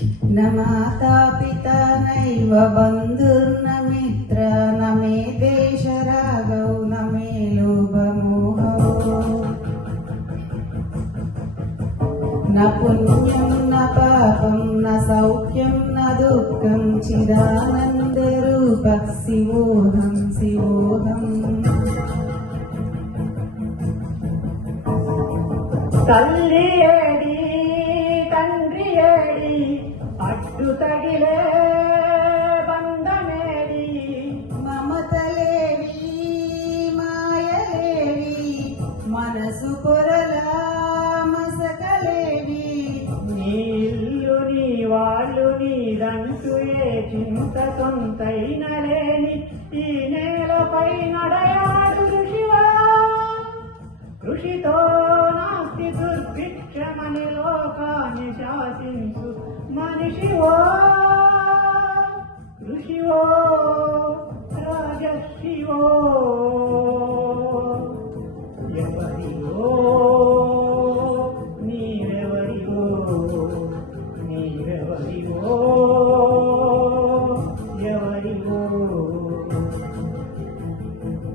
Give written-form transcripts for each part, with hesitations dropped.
न माता पिता नैव बन्धुर्न मित्र न मे द्वेषरागौ न मे लोभमोहौ न पुण्यं न पापं न सौख्यं न दुःखं चिदानन्दरूपः शिवोऽहं शिवोऽहम् తల్లి ఏడి తండ్రి ఏడి అడ్డు తగిలే బంధమేడి మమతలేవి మాయలేవి మనసు పొరలా మసకలేవి నీ ఇల్లు నీ వాళ్ళు నీదంటూ ఏ చింత సొంతైన లేని ఈ నేలపై నడయాడు ఋషివా కృషితో నాస్తి దుర్భిక్షమని లోకాన్ని శాసించు మనిషివో ఋషివో రాజర్షివో ఎవరివో నీవెవరివో నీవెవరివో ఎవరివో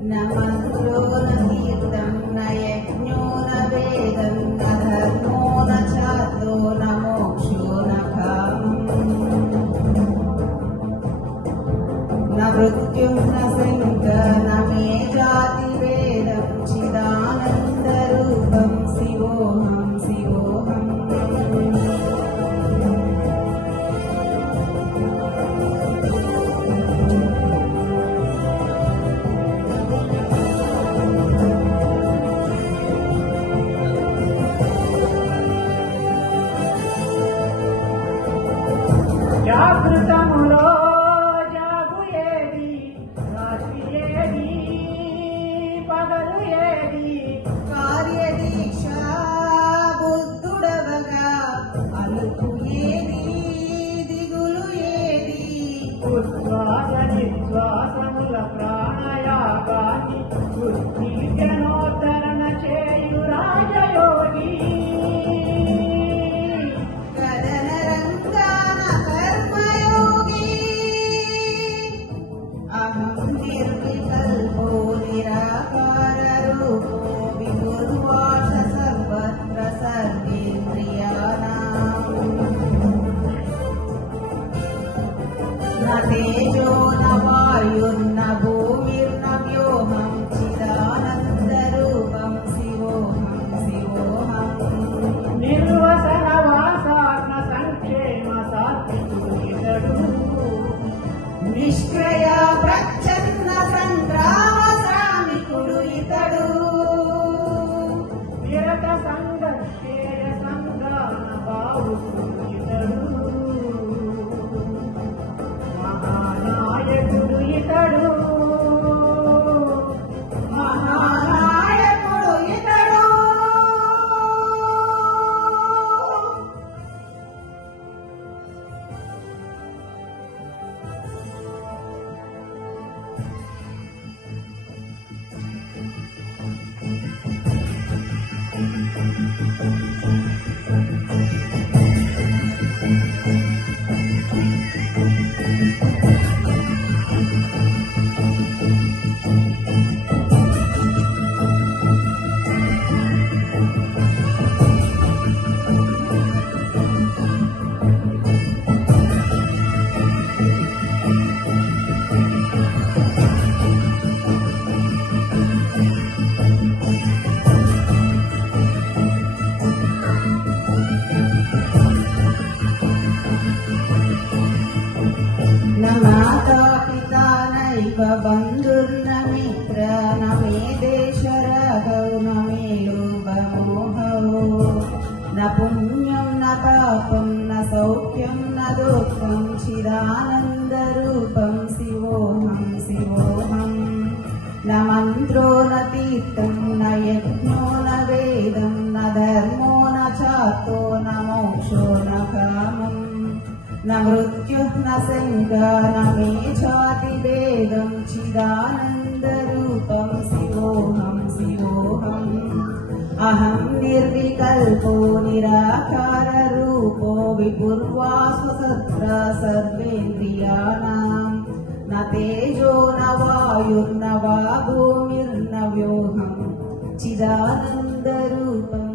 न मन्त्रो न कीर्तं न यज्ञो न वेदं न धर्मो न चार्दो न मोक्षो न कामम् न मृत्युं न संग न मे जातिभेदं चिदानन्दरूपं शिवोऽहं शिवोऽहम् జాగృతములో జాగు ఏది రాత్రి ఏది పగలు ఏది కార్యదీక్ష బుద్ధుడవగా అలుపు ఏది దిగులు ఏది ఉచ్ఛ్వాస నిశ్వాసముల ప్రాణయాగాన్ని ఉత్తీర్ణోద్ధరణ చేయు రాజయోగి కదన రంగాన కర్మయోగి అహం నిర్వికల్పో నిరాకార రూపో విదుర్వాస సర్వత్ర సర్వేంద్రియాణాం न तेजो न वायुर्न भूमिर्न व्योमं चिदानन्दरूपं शिवोऽहं शिवोऽहम् నిర్వసన వాసాత్మ సంక్షేమ సాత్వికుడు ఇతడు నిష్క్రయ ప్రచ్ఛన్న సంగ్రామ శ్రామికుడు ఇతడు విరత సంఘర్షేయ సంగ్రామ బావుకుడు ఇతడు మహానాయకుడు ఇతడు మహానాయకుడు ఇతడు न माता पिता नैव बन्धुर्न मित्र न मे देशरागौ न मे लोभमोहौ न पुण्यं न पापं न सौख्यं न दुःखं चिदानन्दरूपं शिवोऽहं शिवोऽहम् न मन्त्रो न तीर्थं न यज्ञो न वेदं न धर्मो न चातो न मोक्षो न कामम् न मृत्युः न संगा न मे जातिभेदं चिदानन्दरूपं शिवोऽहं शिवोऽहम् अहं निर्विकल्पो निराकाररूपो रूपो विपूर्वा स्वसत्र सर्वेन्द्रियाणां न तेजो न वायुर्न वा भूमिर्न व्योमं चिदानन्दरूपम्